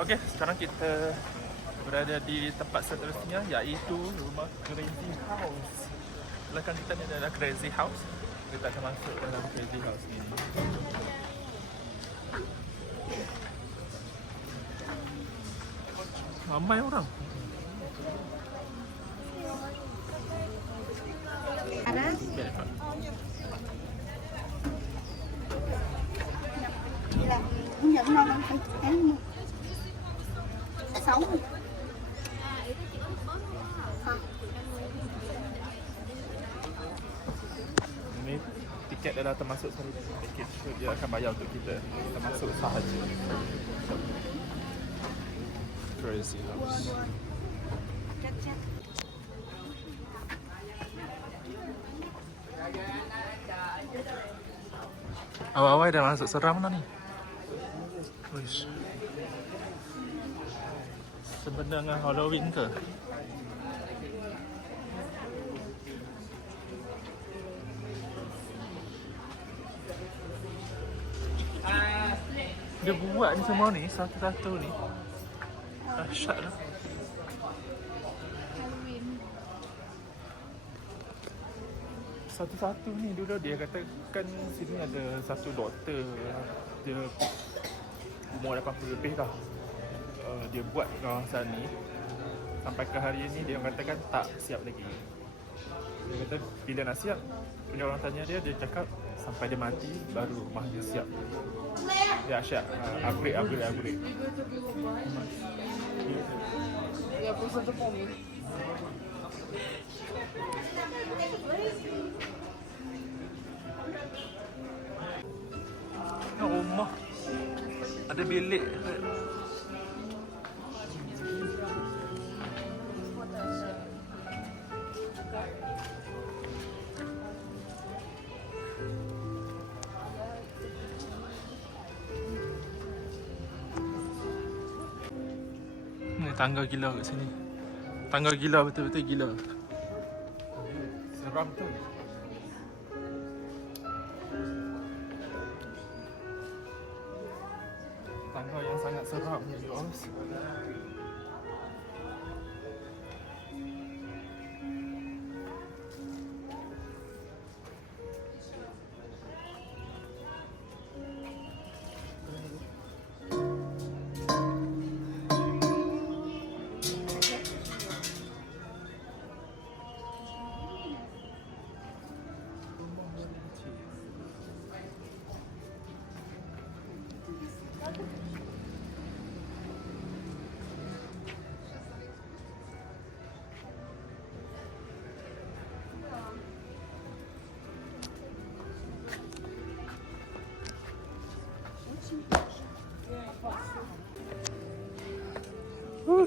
Okey, sekarang kita berada di tempat seterusnya iaitu rumah Crazy House. Belakang kita ni adalah Crazy House. Kita akan masuk dalam Crazy House ni. Ramai orang. Ada? Là nhận này phải ăn sống tiket adalah termasuk satu package so dia akan bayar untuk kita termasuk sahaja. Crazy House. Awal-awal dah masuk seram dah ni. Uish. Sebenarnya dengan Halloween ke? Dia buat ni semua ni satu-satu ni. Dahsyat lah. Satu-satu ni dulu dia katakan sini ada satu doktor dia umur 80 lebih dah. Uh, dia buat kawasan ni sampai ke hari ini dia katakan tak siap lagi. Dia kata bila nak siap Bila orang tanya dia Dia cakap Sampai dia mati Baru rumah dia siap. Dia asyik uh, Upgrade upgrade upgrade. Ya rumah. Ada bilik Tangga gila kat sini. Tangga gila betul-betul gila. Seram tu. Tangga yang sangat seram ni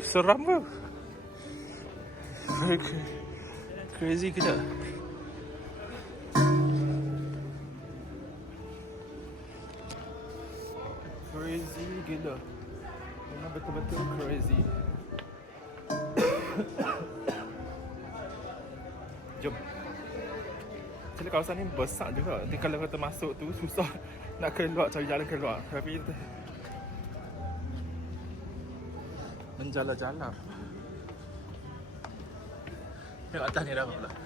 seram ke? Cra- Crazy kejap. Crazy gila. Memang betul-betul crazy. Jom. Jadi kawasan ni besar juga. Nanti kalau kita masuk tu susah nak keluar cari jalan keluar. Tapi kita menjala-jala. Tengok atas ni dah pula.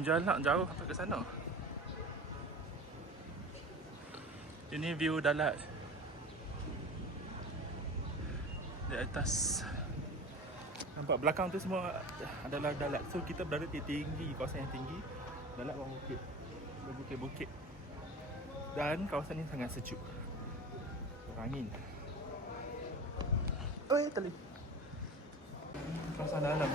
Menjalak jauh sampai ke sana. Ini view dalat. Di atas. Nampak belakang tu semua adalah dalat. So kita berada di tinggi, kawasan yang tinggi. Dalat bawah bukit. Berbukit-bukit Dan kawasan ni sangat sejuk. Berangin Oh, tali Kawasan dalam.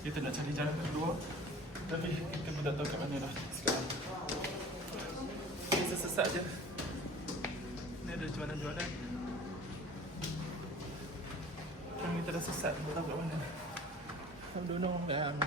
Kita nak cari jalan kedua. Tapi kita pun tak tahu kat mana dah sekarang. Kita sesat je. Ni ada jualan-jualan. Kan kita dah sesat, tak tahu kat mana. I don't know um,